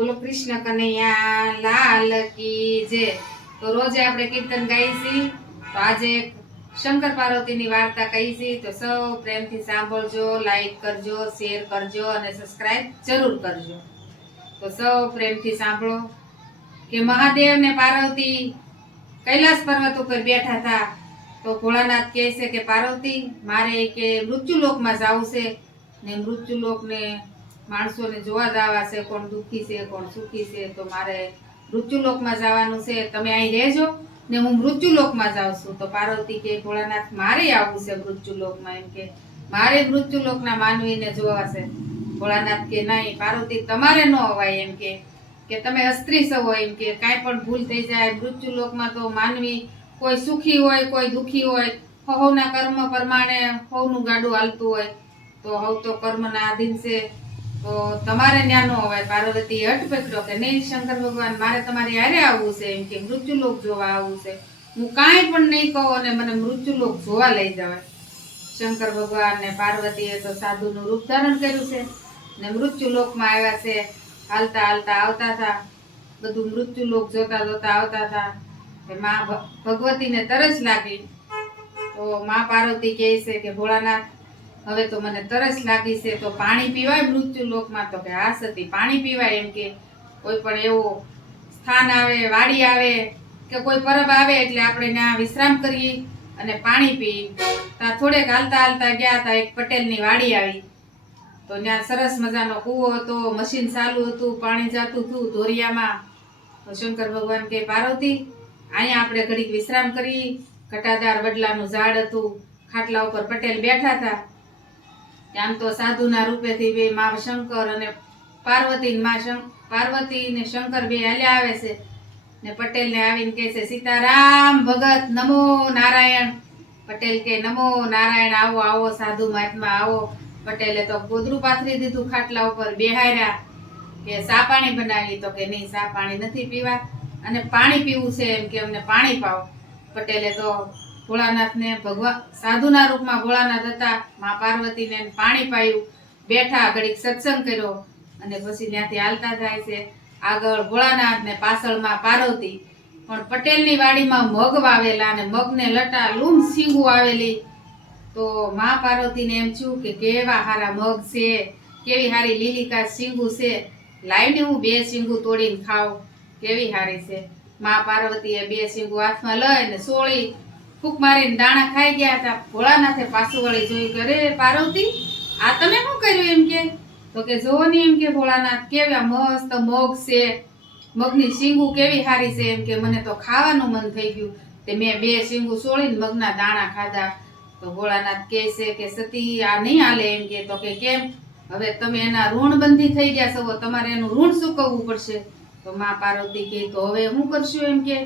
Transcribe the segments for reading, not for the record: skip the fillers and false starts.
બોલો કૃષ્ણ કનૈયા લાલ કી જય। તો રોજે આપણે કીર્તન ગાઈશી, તો આજે શંકર પાર્વતીની વાર્તા કહીશી। તો સૌ પ્રેમથી સાંભળજો, લાઈક કરજો, શેર કરજો અને સબસ્ક્રાઇબ જરૂર કરજો। તો સૌ પ્રેમથી સાંભળો કે મહાદેવ ને પાર્વતી કૈલાસ પર્વત ઉપર બેઠા હતા। તો ભોળાનાથ કહે છે કે પાર્વતી, મારે કે મૃત્યુલોકમાં જવું છે ને મૃત્યુલોકને માણસોને જોવા જવા છે, કોણ દુઃખી છે કોણ સુખી છે, તો મારે મૃત્યુલોકમાં જવાનું છે, તમે અહીં રહેજો ને હું મૃત્યુલોકમાં જાઉં છું। તો પાર્વતી કે ભોળાનાથ, મારે આવવું છે મૃત્યુલોકમાં, એમ કે મારે મૃત્યુલોકના માનવીને જોવા છે। ભોળાનાથ કે નહીં પાર્વતી, તમારે ન અવાય, એમ કે તમે અસ્ત્રી છો, એમ કે કાંઈ પણ ભૂલ થઈ જાય મૃત્યુલોકમાં તો માનવી કોઈ સુખી હોય કોઈ દુઃખી હોય, હવના કર્મ પ્રમાણે હવનું ગાડું હાલતું હોય, તો હવ તો કર્મના આધીન છે, તો તમારે ન્યા નો અવાય। પાર્વતી હઠ પકડ્યો કે નહીં શંકર ભગવાન, મારે તમારી હારે આવવું છે, એમ કે મૃત્યુલોક જોવા આવવું છે, હું કાંઈ પણ નહીં કહું અને મને મૃત્યુલોક જોવા લઈ જવાય। શંકર ભગવાન ને પાર્વતીએ તો સાધુનું રૂપ ધારણ કર્યું છે ને મૃત્યુલોકમાં આવ્યા છે। હાલતા હાલતા આવતા હતા, બધું મૃત્યુલોક જોતા જોતા આવતા હતા કે માં ભગવતીને તરસ લાગી। તો માં પાર્વતી કહે છે કે ભોળાનાથ, હવે તો મને તરસ લાગી છે, તો પાણી પીવાય મૃત્યુલોકમાં? તો કે હા સતી, પાણી પીવાય, એમ કે કોઈ પણ એવો સ્થાન આવે, વાડી આવે કે કોઈ પરબ આવે એટલે આપણે ત્યાં વિશ્રામ કરીએ અને પાણી પી। ત્યાં થોડેક હાલતા હાલતા ગયા હતા, એક પટેલની વાડી આવી, તો ત્યાં સરસ મજાનો કૂવો હતો, મશીન ચાલુ હતું, પાણી જાતું હતું ધોરિયામાં। તો શંકર ભગવાન કે પાર્વતી, અહીંયા આપણે ઘડીક વિશ્રામ કરી। ઘટાદાર વડલાનું ઝાડ હતું, ખાટલા ઉપર પટેલ બેઠા હતા। આમ તો સાધુના રૂપેથી બે માં શંકર અને પાર્વતી ને શંકર બે હાલ્યા આવે છે ને પટેલને આવીને કહે છે, સીતારામ ભગત, નમો નારાયણ। પટેલ કે નમો નારાયણ, આવો આવો સાધુ મહાત્મા આવો। પટેલે તો ગોદરું પાથરી દીધું ખાટલા ઉપર, બેહાર્યા કે સા પાણી બનાવી? તો કે નહીં, સા પાણી નથી પીવા અને પાણી પીવું છે, એમ કે અમને પાણી પાવો। પટેલે તો ભોળાનાથને ભગવાન સાધુના રૂપમાં ભોળાનાથ હતા, માં પાર્વતીને પાણી પાયું, બેઠા ઘડીક સત્સંગ કર્યો અને પછી ત્યાંથી હાલતા થાય છે। આગળ ભોળાનાથ ને પાછળમાં પાર્વતી। પણ પટેલની વાડીમાં મગ વાવેલા અને મગને લટા લૂમ સીંગું આવેલી। તો માં પાર્વતીને એમ થયું કે કેવા હારા મગ છે, કેવી હારી લીલીકા સીંગું છે, લાઈને હું બે સીંગું તોડીને ખાવ, કેવી હારી છે। માં પાર્વતીએ બે સીંગું હાથમાં લઈને સોળી ફૂંક મારીને દાણા ખાઈ ગયા હતા। ભોળાનાથે પાછું વળી જોયું કે અરે પાર્વતી, આ તમે શું કર્યું? એમ કે તો કે જોવો ને, એમ કે ભોળાનાથ કેવા મસ્ત મગ છે, મગની સીંગું કેવી હારી છે, એમ કે મને તો ખાવાનું મન થઈ ગયું, તે મેં બે સીંગું સોળીને મગના દાણા ખાધા। તો ભોળાનાથ કહે છે કે સતી, આ નહીં હાલે, એમ કે તો કે કેમ? હવે તમે એના ઋણબંધી થઈ ગયા છો, તમારે એનું ઋણ ચૂકવવું પડશે। તો માં પાર્વતી કહે તો હવે હું કરશું? એમ કે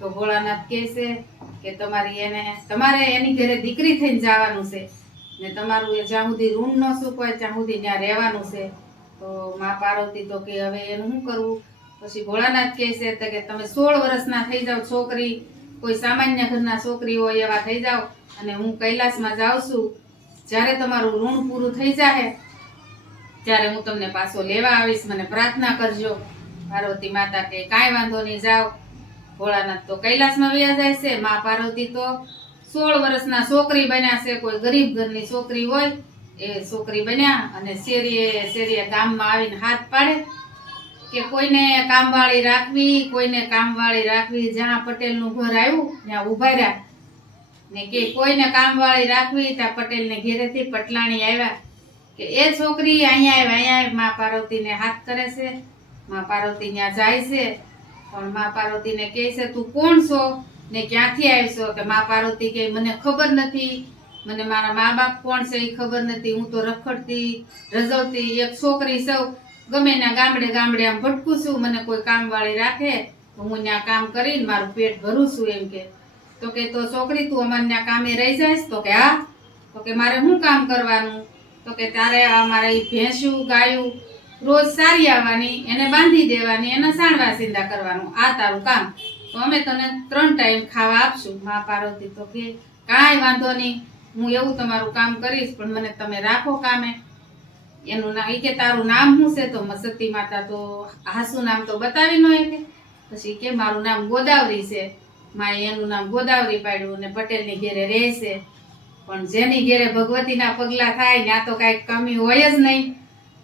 તો ભોળાનાથ કહે છે કે તમારે એની ઘરે દીકરી થઈને જવાનું છે ને તમારું જ્યાં સુધી ઋણ ન ચૂકવાય ત્યાં સુધી ત્યાં રહેવાનું છે। તો માં પાર્વતી તો કે હવે એનું શું કરવું? પછી ભોળાનાથ કહે છે કે તમે 16 વર્ષના થઈ જાવ, છોકરી કોઈ સામાન્ય ઘરના છોકરી હોય એવા થઈ જાવ અને હું કૈલાસમાં જાઉં છું, જ્યારે તમારું ઋણ પૂરું થઈ જાય ત્યારે હું તમને પાછો લેવા આવીશ, મને પ્રાર્થના કરજો। પાર્વતી માતા કે કાંઈ વાંધો નહીં, જાઓ। ભોળાનાથ તો કૈલાસમાં વયા જાય છે, માં પાર્વતી તો 16 વર્ષના છોકરી બન્યા છે, કોઈ ગરીબ ઘરની છોકરી હોય એ છોકરી બન્યા અને શેરીએ ગામમાં આવીને હાથ પાડે કે કોઈને કામવાળી રાખવી। જ્યાં પટેલનું ઘર આવ્યું ત્યાં ઉભા રહ્યા ને કે કોઈને કામવાળી રાખવી, ત્યાં પટેલને ઘેરેથી પટલાણી આવ્યા કે એ છોકરી અહીંયા આવ। માં પાર્વતીને હાથ કરે છે, માં પાર્વતી ત્યાં જાય છે, પણ માં પાર્વતીને કહે છે તું કોણ છો ને ક્યાંથી આવશો? કે માં પાર્વતી કે મને ખબર નથી, મને મારા મા બાપ કોણ છે એ ખબર નથી, હું તો રખડતી રજવતી એક છોકરી છું, ગમે ના ગામડે આમ ભટકું છું, મને કોઈ કામવાળી રાખે તો હું ત્યાં કામ કરીને મારું પેટ ભરું છું। એમ કે તો કે તો છોકરી તું અમારે ત્યાં કામે રહી જાય? તો કે હા। તો કે મારે શું કામ કરવાનું? તો કે તારે અમારે ભેંસું ગાયું રોજ સારી આવવાની, એને બાંધી દેવાની, એને સાણવા સીંદા કરવાનું, આ તારું કામ, તો અમે તને 3 ટાઈમ ખાવા આપશું। માં પાર્વતી તો કે કાંઈ વાંધો નહીં, હું એવું તમારું કામ કરીશ, પણ મને તમે રાખો કામે। એનું નામ, ઈ કે તારું નામ શું છે? તો સતી માતા તો હાસુ નામ તો બતાવી ન કે. પછી કે મારું નામ ગોદાવરી છે. માએ એનું નામ ગોદાવરી પાડ્યું ને પટેલની ઘેરે રહેશે. પણ જેની ઘેરે ભગવતીના પગલા થાય ત્યાં તો કાંઈક કમી હોય જ નહીં.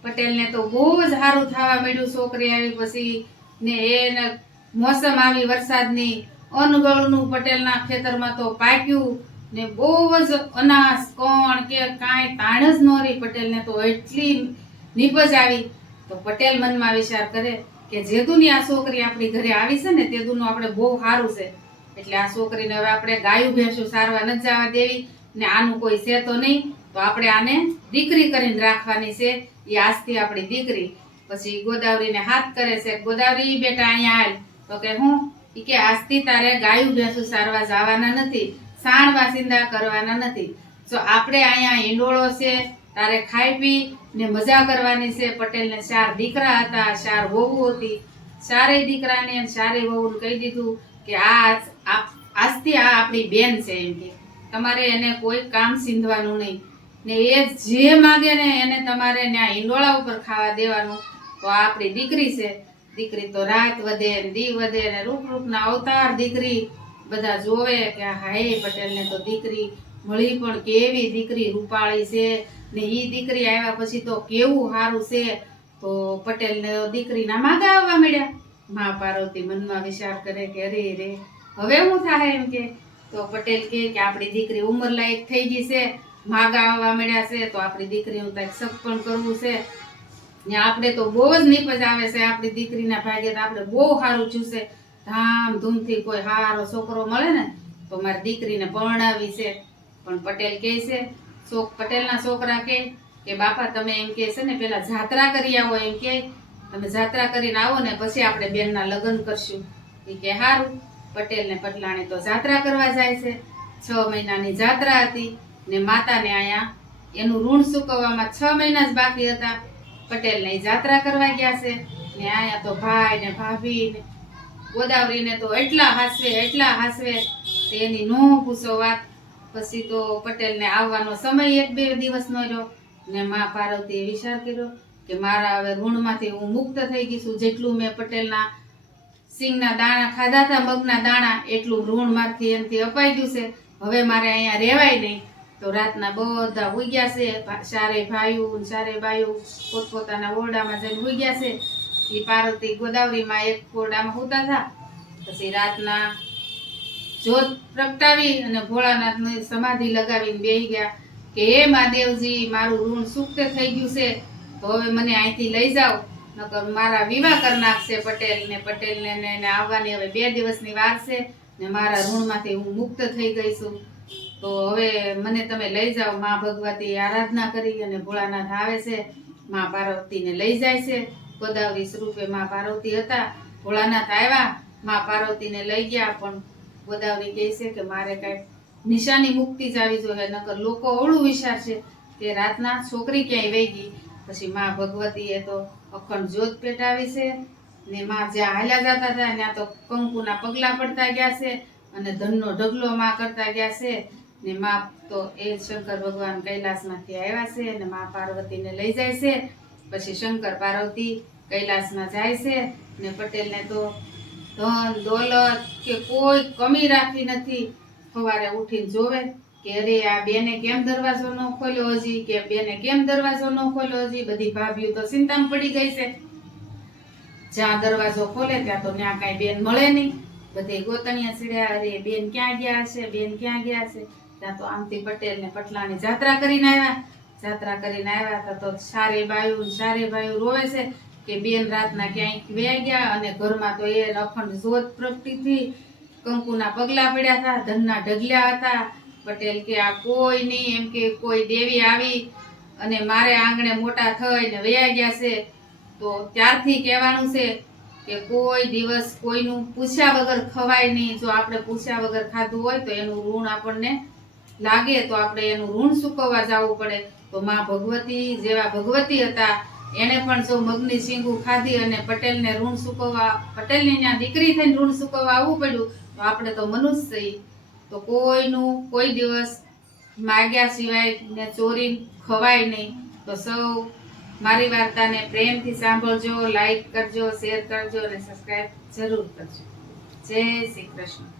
પટેલને તો બહુ જ સારું થવા માંડ્યું. છોકરી આવી પછી ને એને મોસમ આવી વરસાદની, અનગળનું પટેલના ખેતરમાં તો પાક્યું ને બહુ જ અનાજ કોણ કે કાંઈ તાણ જ ન રહી. પટેલને તો એટલી નીપજ આવી. તો પટેલ મનમાં વિચાર કરે કે જેદુની આ છોકરી આપણી ઘરે આવી છે ને તેદુનું આપણે બહુ સારું છે. એટલે આ છોકરીને હવે આપણે ગાયું ભેંસું સારવા નથી જવા દેવી ને આનું કોઈ છે તો નહીં, તો આપણે આને દીકરી કરીને રાખવાની છે. એ આજથી આપણી દીકરી. પછી ગોદાવરીને હાથ કરે છે, ગોદાવરી બેટા અહીંયા હાલ. તો કે હું? ઈ કે આજથી તારે ગાયું ભેંસું સારવા જવાના નથી, સાણ વાસિંદા કરવાના નથી. જો આપણે અહીંયા ઈંડોળો છે, તારે ખાઈ પી ને મજા કરવાની છે. પટેલને 4 દીકરા હતા, 4 વહુ હતી. 4 દીકરાને અને 4 વહુને કહી દીધું કે આજથી આ આપણી બેન છે. એમ કે તમારે એને કોઈ કામ સીંધવાનું નહીં ને એ જે માગે ને એને તમારે ત્યાં ઈંડોળા ઉપર ખાવા દેવાનું. તો આ આપણી દીકરી છે. દીકરી તો રાત વધે ને દી વધે ને રૂપના અવતાર દીકરી. બધા જોવે કે હાય પટેલને તો દીકરી મળી, પણ કેવી દીકરી રૂપાળી છે ને ઈ દીકરી આવ્યા પછી તો કેવું સારું છે. તો પટેલને દીકરીના માગા આવવા મળ્યા. મા પાર્વતી મનમાં વિચાર કરે કે અરે રે હવે શું થાય એમ કે. તો પટેલ કે આપણી દીકરી ઉંમર લાયક થઈ ગઈ છે, માગા આવવા મળ્યા છે, તો આપણી દીકરીનું કંઈક સગપણ કરવું છે ને આપણે તો બહુ જ નીપજ આવે છે. આપણી દીકરીના ભાગ્યે તો આપણે બહુ સારું થયું. ધામધૂમથી કોઈ સારો છોકરો મળે ને તો મારી દીકરીને પરણાવી છે. પણ પટેલ કહે છે, પટેલના છોકરા કે બાપા તમે એમ કે છે ને પેલા જાત્રા કરી આવો. એમ કે તમે જાત્રા કરીને આવો ને પછી આપણે બેનના લગ્ન કરશું. એ કે સારું. પટેલ ને પટલાણી તો જાત્રા કરવા જાય છે. 6 મહિનાની જાત્રા હતી ને માતાને અહીંયા એનું ઋણ ચૂકવવામાં 6 મહિના જ બાકી હતા. પટેલને જાત્રા કરવા ગયા છે ને અહીંયા તો ભાઈ ને ભાભી ને ગોદાવરીને તો એટલા હાસવે એની નો પૂછો વાત. પછી તો પટેલને આવવાનો સમય 1-2 દિવસનો રહ્યો ને મા પાર્વતીએ વિચાર કર્યો કે મારા હવે ઋણમાંથી હું મુક્ત થઈ ગઈ છું. જેટલું મેં પટેલના સિંગના દાણા ખાધા હતા, મગના દાણા, એટલું ઋણ મારથી એમથી અપાઈ ગયું છે. હવે મારે અહીંયા રહેવાય નહીં. તો રાતના બધા હુઈ ગયા છે. 4 ભાઈઓ 4 બાઈઓ પોતપોતાના ઓરડામાં જઈને હુઈ ગયા છે. એ પાર્વતી ગોદાવરીમાં એક ઓરડામાં હુતા હતા. પછી રાતના જોત પ્રગટાવી અને ભોળાનાથની સમાધિ લગાવીને બેહી ગયા કે હે મહાદેવજી મારું ઋણ સુક્ત થઈ ગયું છે, તો હવે મને અહીંથી લઈ જાઓ, નકર મારા વિવાહ કરી નાખશે પટેલને ને આવવાની હવે 2 દિવસની વાર છે ને મારા ઋણમાંથી હું મુક્ત થઈ ગઈ છું. તો હવે મને તમે લઈ જાઓ. મા ભગવતી આરાધના કરી અને ભોળાનાથ આવે છે, મા પાર્વતીને લઈ જાય છે. ગોદાવરી સ્વરૂપે મા પાર્વતી હતા. ભોળાનાથ આવ્યા, મા પાર્વતીને લઈ ગયા. પણ ગોદાવરી કહે છે કે મારે કાંઈક નિશાની મુક્તિ જ આવી જોઈએ, નકર લોકો અવળું વિચારશે કે રાતના છોકરી ક્યાંય વહી ગઈ. પછી મા ભગવતીએ તો અખંડ જ્યોત પેટાવી છે ને માં જ્યાં હાલ્યા જતા હતા ત્યાં તો કંકુના પગલા પડતા ગયા છે અને ધનનો ઢગલો માં કરતા ગયા છે ને માં તો એ શંકર ભગવાન કૈલાસમાંથી આવ્યા છે અને મા પાર્વતીને લઈ જાય છે. પછી શંકર પાર્વતી કૈલાસમાં જાય છે ને પટેલને તો ધન દોલત કે કોઈ કમી રાખી નથી. સવારે ઉઠીને જોવે કે અરે આ બેને કેમ દરવાજો ન ખોલ્યો હજી, કે બેને કેમ દરવાજો ન ખોલ્યો હજી. બધી ભાભીઓ તો ચિંતામાં પડી ગઈ છે. જ્યાં દરવાજો ખોલે ત્યાં તો ત્યાં કાંઈ બેન મળે નહીં. બધે ગોતણિયા ચડ્યા, અરે બેન ક્યાં ગયા છે, બેન ક્યાં ગયા છે. ત્યાં તો આમથી પટેલ ને પટલાની જાત્રા કરીને આવ્યા તો 4 બાયું 4 ભાઈઓ રોવે છે કે બેન રાતના ક્યાંય વ્યા ગયા. અને ઘરમાં તો એ અખંડ જ્યોત પ્રગટીથી કંકુના પગલા પડ્યા હતા, ધનના ઢગલ્યા હતા. પટેલ કે આ કોઈ નહીં, એમ કે કોઈ દેવી આવી અને મારે આંગણે મોટા થઈને વયા ગયા છે. તો ત્યારથી કહેવાનું છે કે કોઈ દિવસ કોઈનું પૂછ્યા વગર ખવાય નહીં. જો આપણે પૂછ્યા વગર ખાધું હોય તો એનું ઋણ આપણને લાગે, તો આપણે એનું ઋણ ચૂકવવા જવું પડે. તો મા ભગવતી જેવા ભગવતી હતા, એને પણ જો મગની શીંગું ખાધી અને પટેલને ઋણ ચૂકવવા, પટેલની ત્યાં દીકરી થઈને ઋણ ચૂકવવા આવવું પડ્યું, તો આપણે તો મનુષ્ય છીએ. તો કોઈનું કોઈ દિવસ માગ્યા સિવાય ને ચોરી ખવાય નહીં. તો સૌ મારી વાર્તાને પ્રેમથી સાંભળજો, લાઈક કરજો, શેર કરજો અને સબસ્ક્રાઇબ જરૂર કરજો. જય શ્રી કૃષ્ણ.